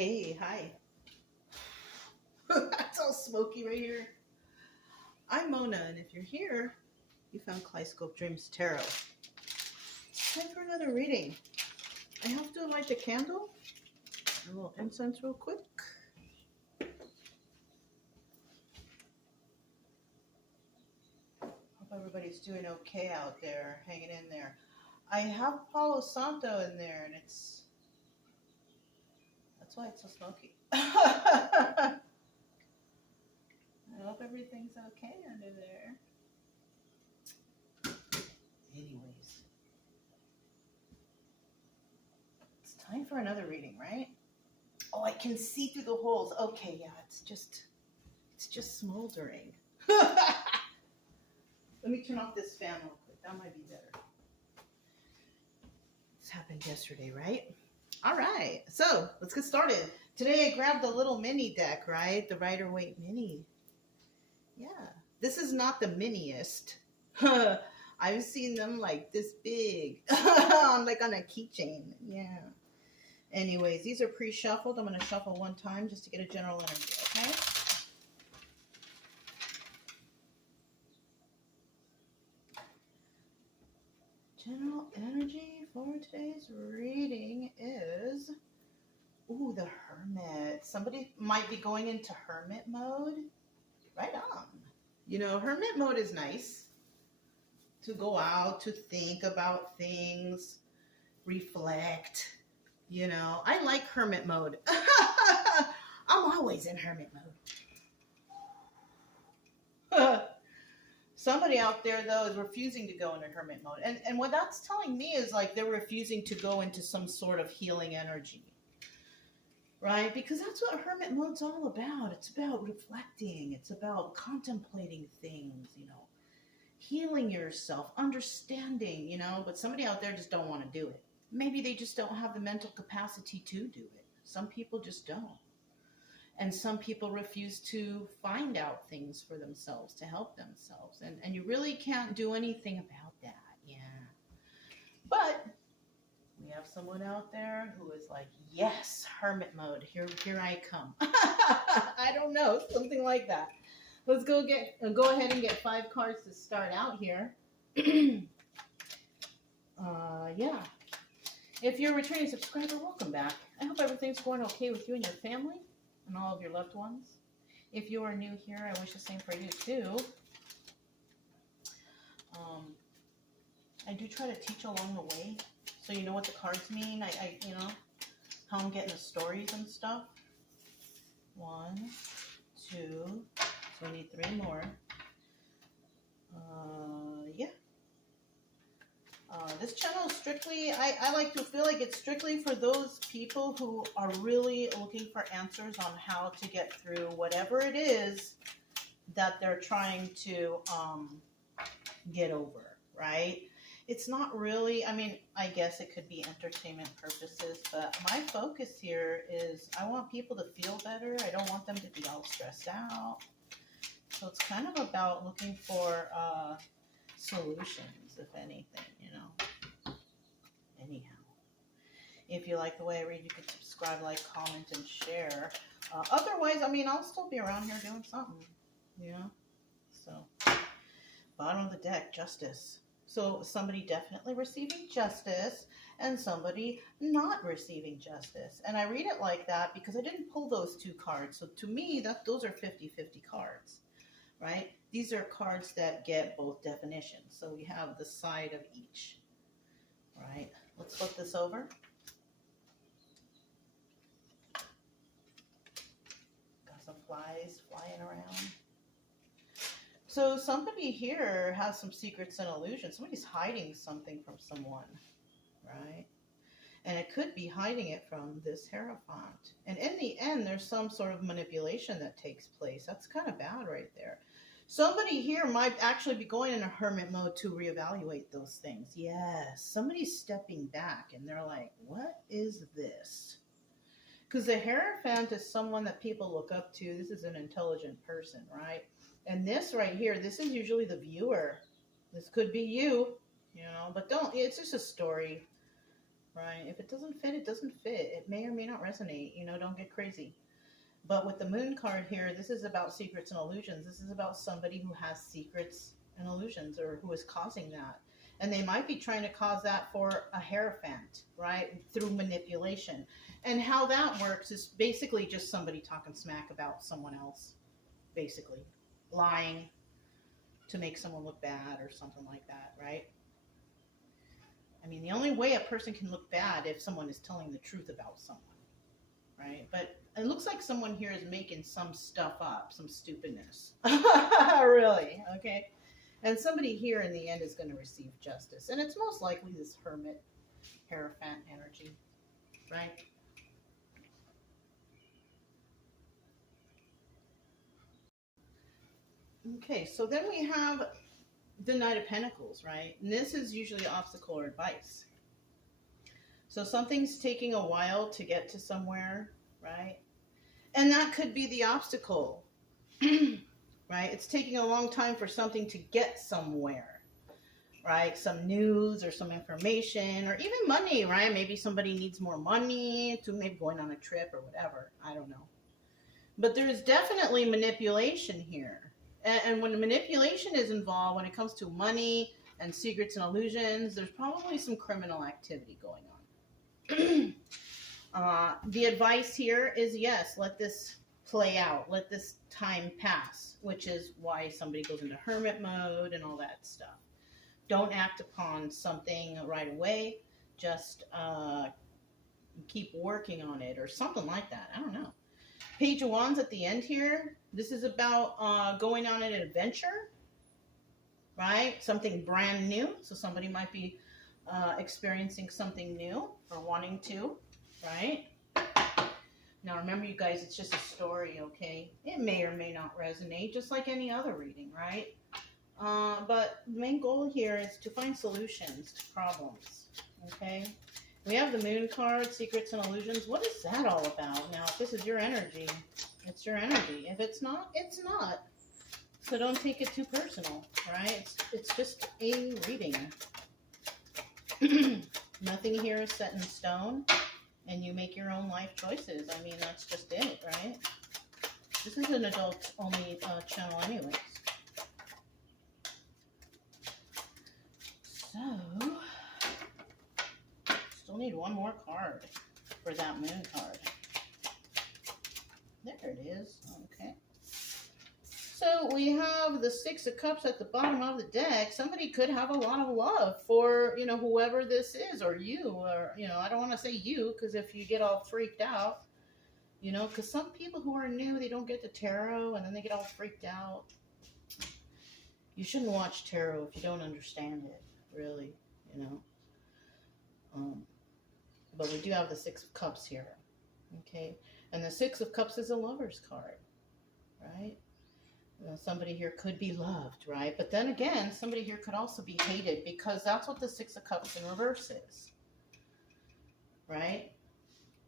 Hey, hi. It's all smoky right here. I'm Mona, and if you're here, you found Kaleidoscope Dreams Tarot. It's time for another reading. I have to light the candle. A little incense real quick. Hope everybody's doing okay out there, hanging in there. I have Palo Santo in there, and that's why it's so smoky. I hope everything's okay under there. Anyways, it's time for another reading, right? Oh, I can see through the holes. Okay, yeah, it's just smoldering. Let me turn off this fan real quick. That might be better. This happened yesterday, right? All right, so let's get started. Today I grabbed the little mini deck, right? The Rider-Waite Mini. Yeah, this is not the miniest. I've seen them like this big, like on a keychain. Yeah. Anyways, these are pre-shuffled. I'm going to shuffle one time just to get a general energy, okay? General energy for today's reading is, ooh, the Hermit. Somebody might be going into Hermit mode. Right on. You know, Hermit mode is nice. To go out, to think about things, reflect. You know, I like Hermit mode. I'm always in Hermit mode. Somebody out there, though, is refusing to go into Hermit mode. And what that's telling me is like they're refusing to go into some sort of healing energy. Right? Because that's what Hermit mode's all about. It's about reflecting. It's about contemplating things, you know, healing yourself, understanding, you know, but somebody out there just don't want to do it. Maybe they just don't have the mental capacity to do it. Some people just don't. And some people refuse to find out things for themselves, to help themselves. And you really can't do anything about that. Yeah. But we have someone out there who is like, yes, Hermit mode. Here I come. I don't know, something like that. Let's go ahead and get 5 cards to start out here. Yeah. If you're a returning subscriber, welcome back. I hope everything's going okay with you and your family and all of your loved ones. If you are new here, I wish the same for you too. I do try to teach along the way, so you know what the cards mean. I you know, how I'm getting the stories and stuff. 1, 2, so we need 3 more. Yeah. This channel is strictly, I like to feel like it's strictly for those people who are really looking for answers on how to get through whatever it is that they're trying to get over, right? It's not really, I mean, I guess it could be entertainment purposes, but my focus here is I want people to feel better. I don't want them to be all stressed out. So it's kind of about looking for solutions, if anything, you know. Anyhow, if you like the way I read, you can subscribe, like, comment, and share. Otherwise, I mean, I'll still be around here doing something, you know. So, bottom of the deck, justice. So somebody definitely receiving justice and somebody not receiving justice. And I read it like that because I didn't pull those 2 cards. So to me, those are 50-50 cards, right? These are cards that get both definitions. So we have the side of each, right? Let's flip this over. Got some flies flying around. So somebody here has some secrets and illusions. Somebody's hiding something from someone, right? And it could be hiding it from this Hierophant. And in the end, there's some sort of manipulation that takes place. That's kind of bad right there. Somebody here might actually be going in a hermit mode to reevaluate those things. Yes, somebody's stepping back and they're like, what is this? Because the Hierophant is someone that people look up to. This is an intelligent person, right? And this right here, this is usually the viewer. This could be you, you know, but don't, it's just a story. right? If it doesn't fit, it doesn't fit. It may or may not resonate, you know, don't get crazy. But with the moon card here, this is about secrets and illusions. This is about somebody who has secrets and illusions, or who is causing that. And they might be trying to cause that for a hierophant, right? Through manipulation. And how that works is basically just somebody talking smack about someone else, basically. Lying to make someone look bad or something like that, right? I mean, the only way a person can look bad if someone is telling the truth about someone, right? But it looks like someone here is making some stuff up, some stupidness. Really, okay? And somebody here in the end is going to receive justice. And it's most likely this hermit, hierophant energy, right? Okay, so then we have the Knight of Pentacles, right? And this is usually obstacle or advice. So something's taking a while to get to somewhere, right? And that could be the obstacle, right? It's taking a long time for something to get somewhere, right? Some news or some information or even money, right? Maybe somebody needs more money to maybe going on a trip or whatever. I don't know. But there's definitely manipulation here. And when manipulation is involved, when it comes to money and secrets and illusions, there's probably some criminal activity going on. The advice here is, yes, let this play out. Let this time pass, which is why somebody goes into hermit mode and all that stuff. Don't act upon something right away. Just keep working on it or something like that. I don't know. Page of Wands at the end here. This is about going on an adventure, right? Something brand new. So somebody might be experiencing something new or wanting to, right? Now remember, you guys, it's just a story, okay? It may or may not resonate, just like any other reading, right? But the main goal here is to find solutions to problems, okay? We have the Moon card, Secrets and Illusions. What is that all about? Now, if this is your energy, it's your energy. If it's not, it's not. So don't take it too personal, right? It's just a reading. Nothing here is set in stone, and you make your own life choices. I mean, that's just it, right? This is an adult-only channel anyways. So, still need one more card for that Moon card. There it is. Okay. So we have the Six of Cups at the bottom of the deck. Somebody could have a lot of love for, you know, whoever this is, or you, or, you know, I don't want to say you, because if you get all freaked out, you know, because some people who are new, they don't get the tarot, and then they get all freaked out. You shouldn't watch tarot if you don't understand it, really, you know. But we do have the Six of Cups here, okay? And the Six of Cups is a Lover's card, right? Somebody here could be loved, right? But then again, somebody here could also be hated, because that's what the Six of Cups in reverse is, right?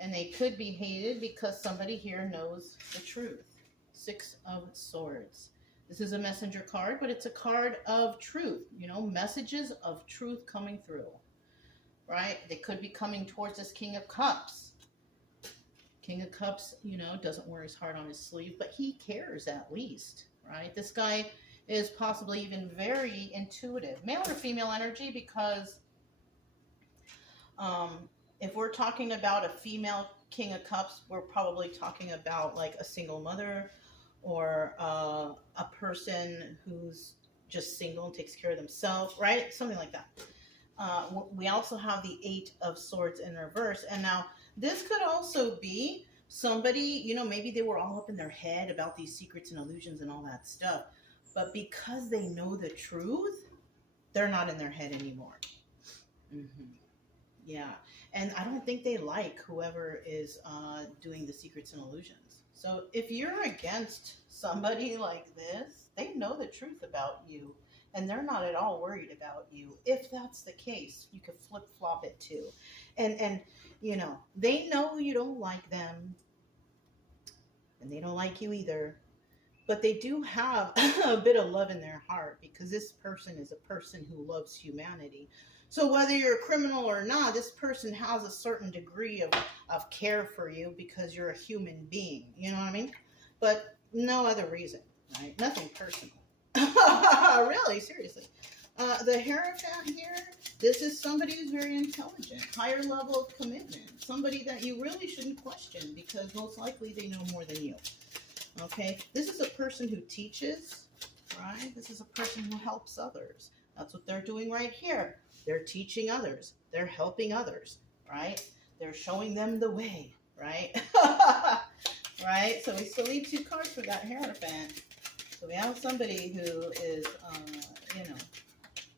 And they could be hated because somebody here knows the truth. Six of Swords. This is a messenger card, but it's a card of truth, you know, messages of truth coming through, right? They could be coming towards this King of Cups. King of Cups, you know, doesn't wear his heart on his sleeve, but he cares at least, right? This guy is possibly even very intuitive. Male or female energy, because if we're talking about a female King of Cups, we're probably talking about like a single mother, or a person who's just single and takes care of themselves, right? Something like that. We also have the Eight of Swords in reverse. And now this could also be somebody, you know, maybe they were all up in their head about these secrets and illusions and all that stuff. But because they know the truth, they're not in their head anymore. Yeah. And I don't think they like whoever is doing the secrets and illusions. So if you're against somebody like this, they know the truth about you, and they're not at all worried about you. If that's the case, you could flip-flop it too. And you know, they know you don't like them, and they don't like you either, but they do have a bit of love in their heart, because this person is a person who loves humanity. So whether you're a criminal or not, this person has a certain degree of care for you because you're a human being. You know what I mean? But no other reason, right? Nothing personal. Really, seriously. The Hierophant here, this is somebody who's very intelligent, higher level of commitment, somebody that you really shouldn't question because most likely they know more than you. Okay? This is a person who teaches, right? This is a person who helps others. That's what they're doing right here. They're teaching others. They're helping others, right? They're showing them the way, right? Right? So we still need 2 cards for that Hierophant. So we have somebody who is, you know,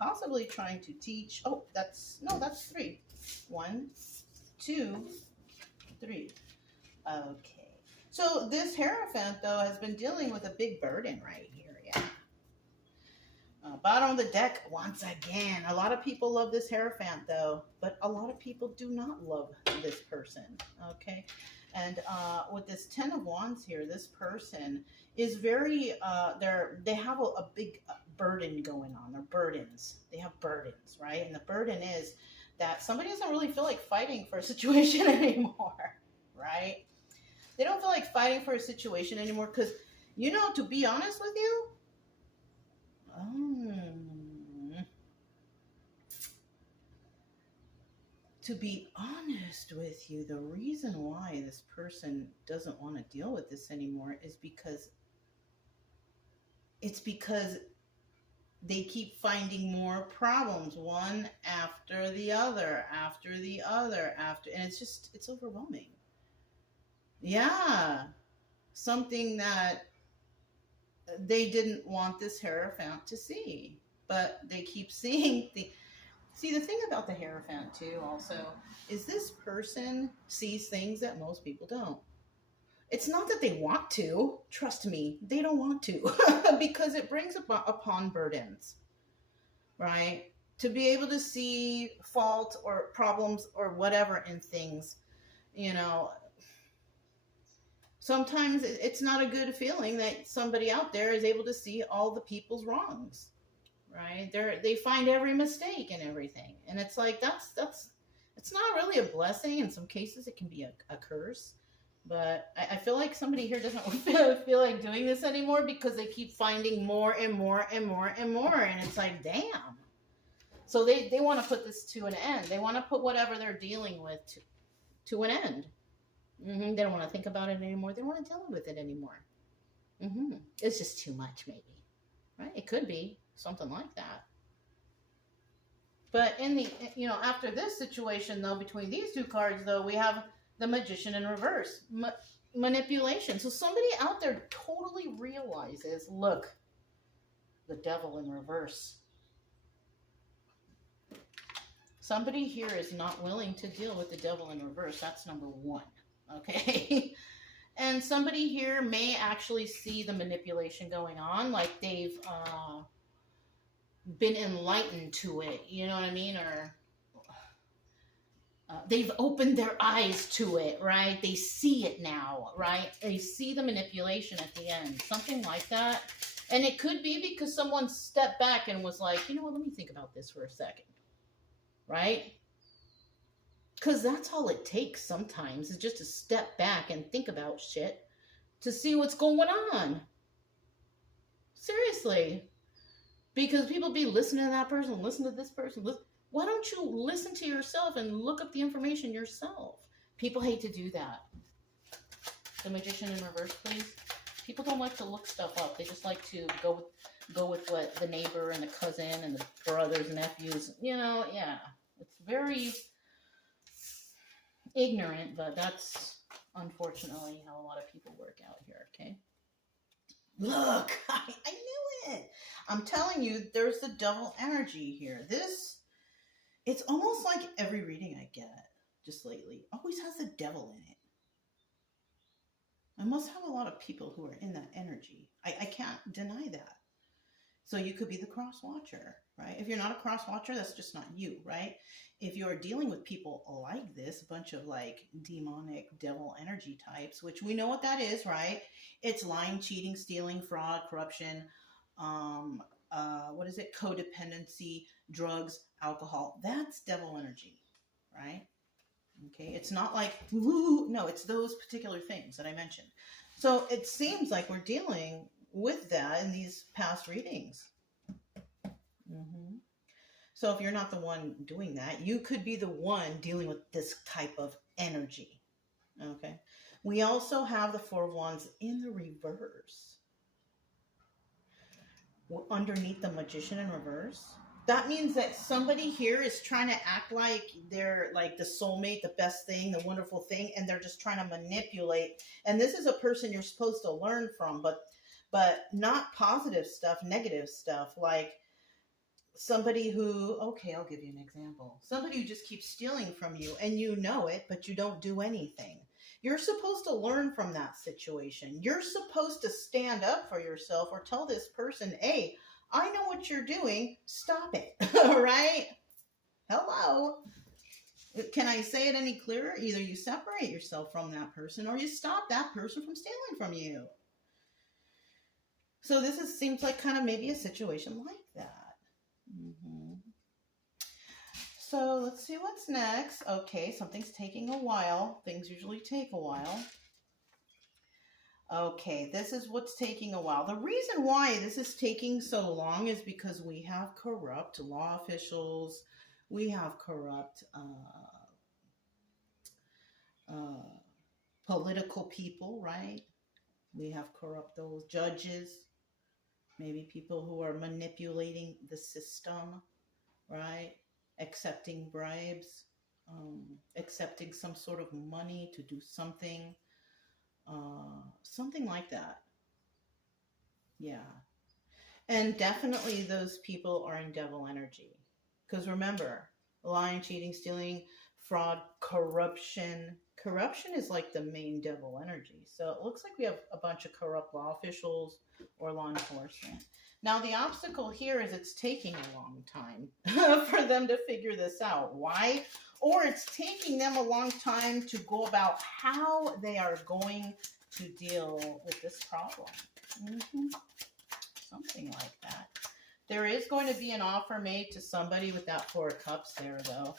possibly trying to teach. Oh, that's 3. 1, 2, 3. Okay. So this Hierophant, though, has been dealing with a big burden right here. Yeah. Bottom of the deck, once again. A lot of people love this Hierophant, though, but a lot of people do not love this person, okay? And with this 10 of Wands here, this person is very, they have a big burden going on. They're burdens. They have burdens, right? And the burden is that somebody doesn't really feel like fighting for a situation anymore, right? They don't feel like fighting for a situation anymore because, you know, to be honest with you, to be honest with you, the reason why this person doesn't want to deal with this anymore is because they keep finding more problems, one after the other, and it's overwhelming. Yeah. Something that they didn't want this Hierophant to see, but they keep seeing See, the thing about the Hierophant, too, also, is this person sees things that most people don't. It's not that they want to. Trust me, they don't want to. Because it brings upon burdens, right? To be able to see fault or problems or whatever in things, you know, sometimes it's not a good feeling that somebody out there is able to see all the people's wrongs. Right? They find every mistake and everything. And it's like, it's not really a blessing. In some cases, it can be a curse. But I feel like somebody here doesn't feel like doing this anymore because they keep finding more and more and more and more. And it's like, damn. So they want to put this to an end. They want to put whatever they're dealing with to an end. They don't want to think about it anymore. They don't want to deal with it anymore. It's just too much, maybe. Right? It could be. Something like that. But in the, you know, after this situation, though, between these 2 cards, though, we have the Magician in reverse. Manipulation. So somebody out there totally realizes, look, the Devil in reverse. Somebody here is not willing to deal with the Devil in reverse. That's number 1. Okay? And somebody here may actually see the manipulation going on, like they've been enlightened to it, you know what I mean? Or they've opened their eyes to it, right? They see it now, right? They see the manipulation at the end, something like that. And it could be because someone stepped back and was like, you know what, let me think about this for a second, right? Because that's all it takes sometimes, is just to step back and think about shit to see what's going on. Seriously. Because people be listening to that person, listen to this person. Why don't you listen to yourself and look up the information yourself? People hate to do that. The Magician in reverse, please. People don't like to look stuff up. They just like to go with what the neighbor and the cousin and the brothers and nephews, you know, yeah. It's very ignorant, but that's unfortunately how a lot of people work out here, okay? Look, I knew it. I'm telling you, there's the Devil energy here. It's almost like every reading I get, just lately, always has the Devil in it. I must have a lot of people who are in that energy. I can't deny that. So you could be the cross watcher, right? If you're not a cross watcher, that's just not you, right? If you're dealing with people like this, a bunch of like demonic devil energy types, which we know what that is, right? It's lying, cheating, stealing, fraud, corruption, what is it? Codependency, drugs, alcohol. That's devil energy, right? Okay, it's not like, woo, no, it's those particular things that I mentioned. So it seems like we're dealing with that in these past readings. Mm-hmm. So if you're not the one doing that, you could be the one dealing with this type of energy. Okay. We also have the Four of Wands in the reverse. Underneath the Magician in reverse. That means that somebody here is trying to act like they're like the soulmate, the best thing, the wonderful thing, and they're just trying to manipulate. And this is a person you're supposed to learn from, but not positive stuff, negative stuff, like somebody who, okay, I'll give you an example. Somebody who just keeps stealing from you and you know it, but you don't do anything. You're supposed to learn from that situation. You're supposed to stand up for yourself or tell this person, hey, I know what you're doing. Stop it. Right? Hello. Can I say it any clearer? Either you separate yourself from that person or you stop that person from stealing from you. So this seems like kind of maybe a situation like that. Mm-hmm. So let's see what's next. Okay, something's taking a while. Things usually take a while. Okay, this is what's taking a while. The reason why this is taking so long is because we have corrupt law officials. We have corrupt political people, right? We have corrupt those judges. Maybe people who are manipulating the system, right? Accepting bribes, accepting some sort of money to do something, something like that. Yeah. And definitely those people are in devil energy. Because remember, lying, cheating, stealing, fraud, corruption. Corruption is like the main devil energy. So it looks like we have a bunch of corrupt law officials or law enforcement. Now, the obstacle here is it's taking a long time for them to figure this out. Why? Or it's taking them a long time to go about how they are going to deal with this problem. Mm-hmm. Something like that. There is going to be an offer made to somebody with that Four of Cups there, though.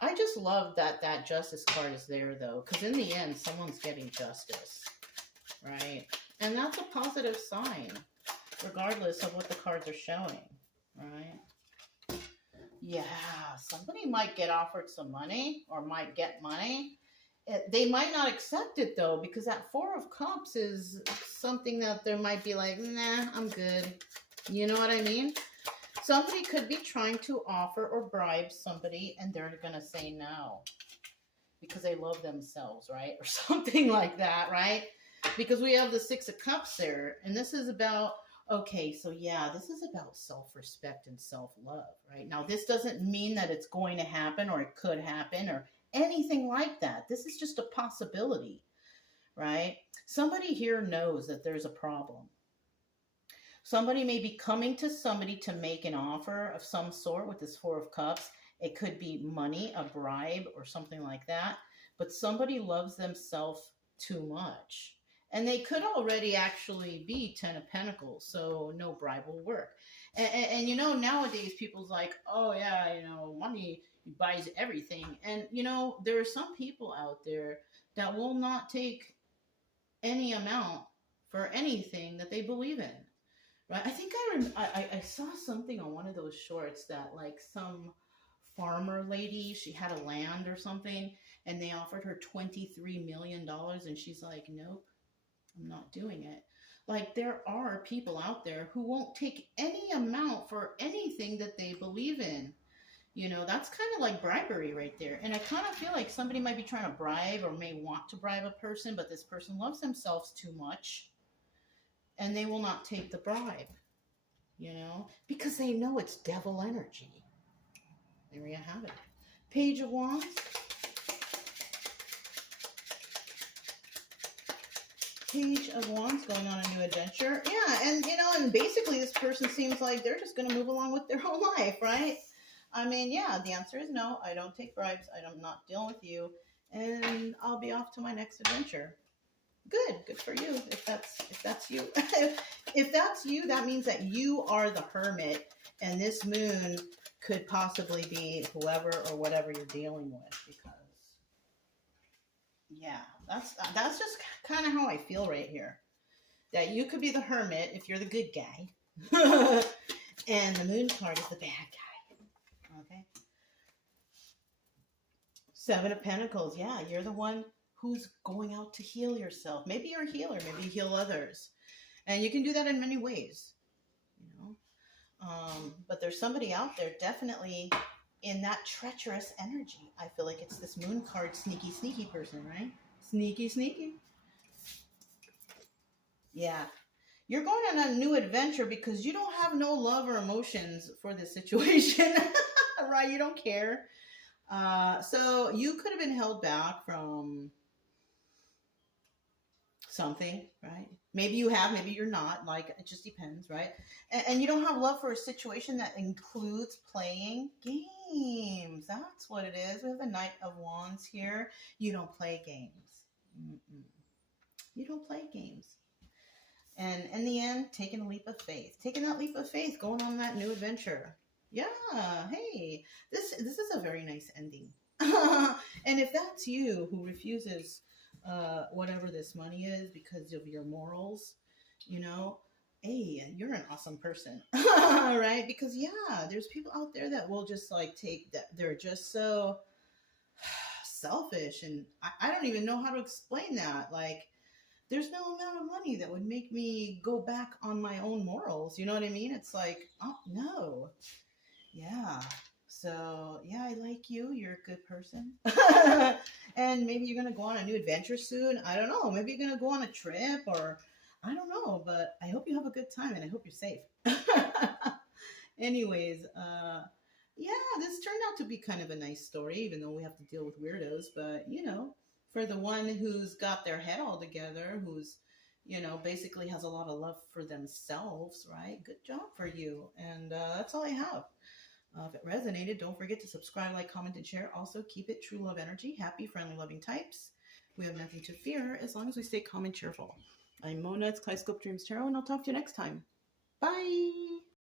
I just love that that Justice card is there, though, because in the end, someone's getting justice, right? And that's a positive sign, regardless of what the cards are showing, right? Yeah, somebody might get offered some money or might get money. They might not accept it, though, because that Four of Cups is something that there might be like, nah, I'm good. You know what I mean? Somebody could be trying to offer or bribe somebody, and they're going to say no because they love themselves, right? Or something like that, right? Because we have the Six of Cups there, and this is about, okay, so yeah, this is about self-respect and self-love, right? Now, this doesn't mean that it's going to happen or it could happen or anything like that. This is just a possibility, right? Somebody here knows that there's a problem. Somebody may be coming to somebody to make an offer of some sort with this Four of Cups. It could be money, a bribe, or something like that. But somebody loves themselves too much. And they could already actually be Ten of Pentacles, so no bribe will work. And you know, nowadays people's like, oh yeah, you know, money buys everything. And you know, there are some people out there that will not take any amount for anything that they believe in. Right? I think I saw something on one of those shorts that like some farmer lady, she had a land or something, and they offered her $23 million, and she's like, nope, I'm not doing it. Like, there are people out there who won't take any amount for anything that they believe in. You know, that's kind of like bribery right there. And I kind of feel like somebody might be trying to bribe or may want to bribe a person, but this person loves themselves too much. And they will not take the bribe, you know, because they know it's devil energy. There you have it. Page of Wands. Page of Wands, going on a new adventure. Yeah, and, you know, and basically this person seems like they're just going to move along with their whole life, right? I mean, yeah, the answer is no. I don't take bribes. I'm not dealing with you. And I'll be off to my next adventure. Good for you. If that's you, if that's you, that means that you are the hermit, and this moon could possibly be whoever or whatever you're dealing with. Because yeah, that's just kind of how I feel right here. That you could be the hermit if you're the good guy, and the moon card is the bad guy. Okay. Seven of Pentacles. Yeah, you're the one who's going out to heal yourself. Maybe you're a healer. Maybe you heal others. And you can do that in many ways, you know. But there's somebody out there definitely in that treacherous energy. I feel like it's this moon card sneaky person, right? Sneaky. Yeah. You're going on a new adventure because you don't have no love or emotions for this situation, right? You don't care. So you could have been held back from something, right? Maybe you have, maybe you're not. Like, it just depends, right? And you don't have love for a situation that includes playing games. That's what it is. We have the Knight of Wands here. You don't play games. You don't play games. And in the end, taking a leap of faith. Taking that leap of faith, going on that new adventure. Yeah, hey, this is a very nice ending. And if that's you who refuses whatever this money is because of your morals, you know, hey, you're an awesome person, right? Because yeah, there's people out there that will just like take that. They're just so selfish, and I don't even know how to explain that. Like, there's no amount of money that would make me go back on my own morals. You know what I mean? It's like, oh no. Yeah. So, yeah, I like you. You're a good person. And maybe you're going to go on a new adventure soon. I don't know. Maybe you're going to go on a trip, or I don't know. But I hope you have a good time, and I hope you're safe. Anyways, yeah, this turned out to be kind of a nice story, even though we have to deal with weirdos. But, you know, for the one who's got their head all together, who's, you know, basically has a lot of love for themselves, right? Good job for you. And that's all I have. If it resonated, don't forget to subscribe, like, comment, and share. Also, keep it true love energy. Happy, friendly, loving types. We have nothing to fear as long as we stay calm and cheerful. I'm Mona. It's Kaleidoscope Dreams Tarot, and I'll talk to you next time. Bye!